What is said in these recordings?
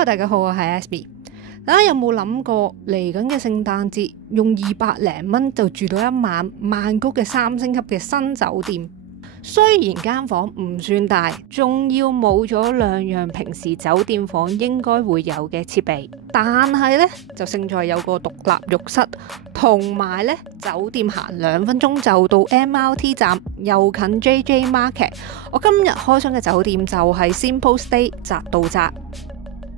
Hello， 大家好，我係 Asby。大家有冇諗過嚟緊嘅聖誕節用200零蚊就住到一晚曼谷嘅3星級嘅新酒店？雖然間房唔算大，仲要冇咗2樣平時酒店房應該會有嘅設備，但係呢就勝在有個獨立浴室，同埋呢酒店行2分鐘就到 MRT 站，又近 JJ Market。我今日開箱嘅酒店就係 Simple Stay 扎道扎。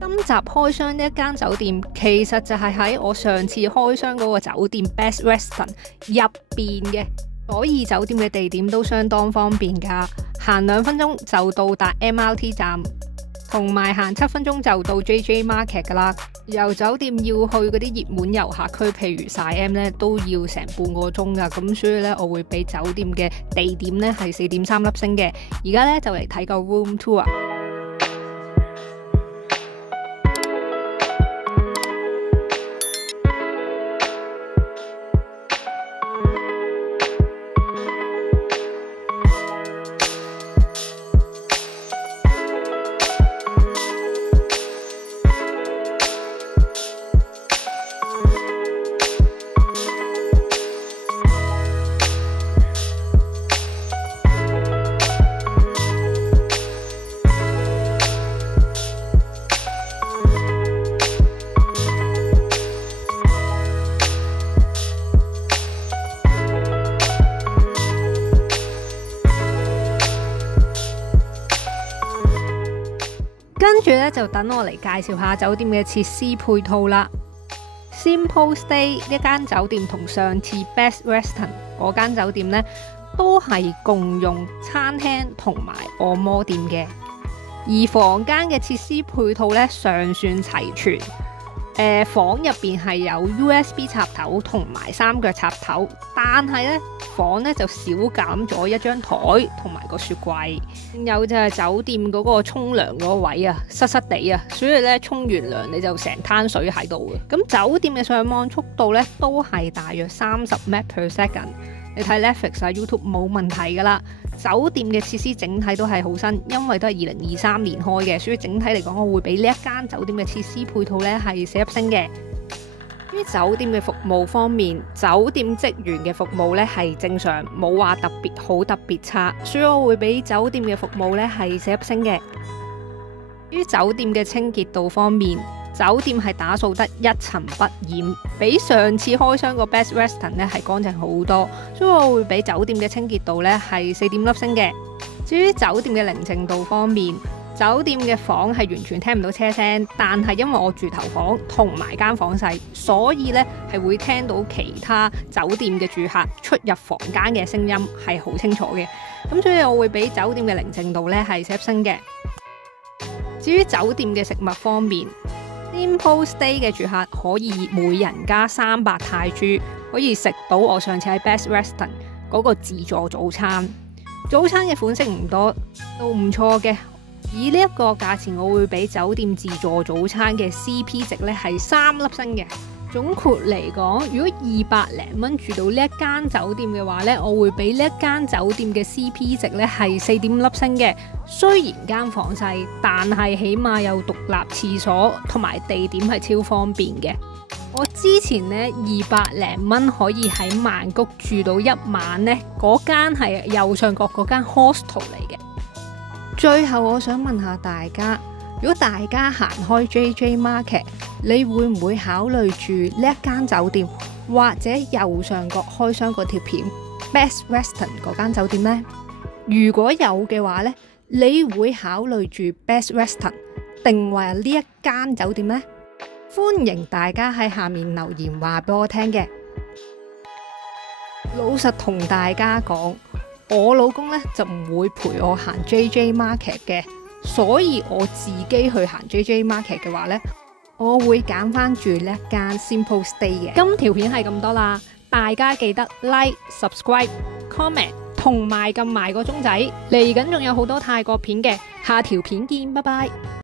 今集開箱呢一間酒店，其實就係喺我上次開箱嗰個酒店 Best Western 入邊嘅。所以酒店嘅地點都相當方便㗎，行2分鐘就到達 MRT 站，同埋行7分鐘就到 JJ Market 㗎啦。由酒店要去嗰啲熱門遊客區，譬如SIAM 咧，都要成半個鐘㗎。咁所以咧，我會俾酒店嘅地點咧係4.3粒星嘅。而家咧就嚟睇個 room tour。跟住咧就等我嚟介紹下酒店嘅設施配套啦。Simple Stay 呢間酒店同上次 Best Western 嗰間酒店呢，都係共用餐廳同埋按摩店嘅，而房間嘅設施配套呢，尚算齊全。房入邊係有 USB 插頭同埋3腳插頭，但係咧房咧就少減咗一張台同埋個雪櫃，有就係酒店嗰個沖涼嗰位啊，濕濕地啊，所以咧沖完涼你就成灘水喺度嘅。咁酒店嘅上網速度咧都係大約30 Mbps， 你睇 Netflix 啊 YouTube 冇問題噶啦。酒店嘅設施整體都係好新，因為都係2023年開嘅，所以整體嚟講，我會俾呢一間酒店嘅設施配套呢係4粒星嘅。於酒店嘅服務方面，酒店職員嘅服務呢係正常，冇話特別好特別差，所以我會俾酒店嘅服務呢係4粒星嘅。於酒店嘅清潔度方面，酒店係打掃得一塵不染，比上次開箱個 Best Western 咧係乾淨好多，所以我會俾酒店嘅清潔度咧係4點粒星嘅。至於酒店嘅寧靜度方面，酒店嘅房係完全聽唔到車聲，但係因為我住頭房同埋間房細，所以咧係會聽到其他酒店嘅住客出入房間嘅聲音係好清楚嘅。咁所以我會俾酒店嘅寧靜度咧係4粒星嘅。至於酒店嘅食物方面，Simple Stay 嘅住客可以每人加300泰銖，可以食到我上次喺 Best Western 嗰個自助早餐。早餐嘅款式唔多，都唔錯嘅。以呢一個價錢，我會俾酒店自助早餐嘅 CP 值咧係3粒星嘅。總括嚟講，如果200零蚊住到呢一間酒店嘅話呢，我會俾呢一間酒店嘅 CP 值呢係4點粒星嘅。雖然間房細，但係起碼有獨立廁所，同埋地點係超方便嘅。我之前呢200零蚊可以喺曼谷住到一晚呢，嗰間係右上角嗰間 hostel 嚟嘅。最後我想問下大家，如果大家行開 JJ Market， 你會唔會考慮住呢一間酒店，或者右上角開箱嗰條片 Best Western 嗰間酒店呢？如果有嘅話呢，你會考慮住 Best Western 定話呢一間酒店呢？歡迎大家喺下面留言話俾我聽嘅。老實同大家講，我老公呢就唔會陪我行 JJ Market 嘅，所以我自己去行 JJ Market 嘅話呢，我會揀翻住呢一間 Simple Stay 嘅。今條片係咁多啦，大家記得 Like、Subscribe、Comment 同埋撳埋個鐘仔，嚟緊仲有好多泰國片嘅，下條片見，拜拜。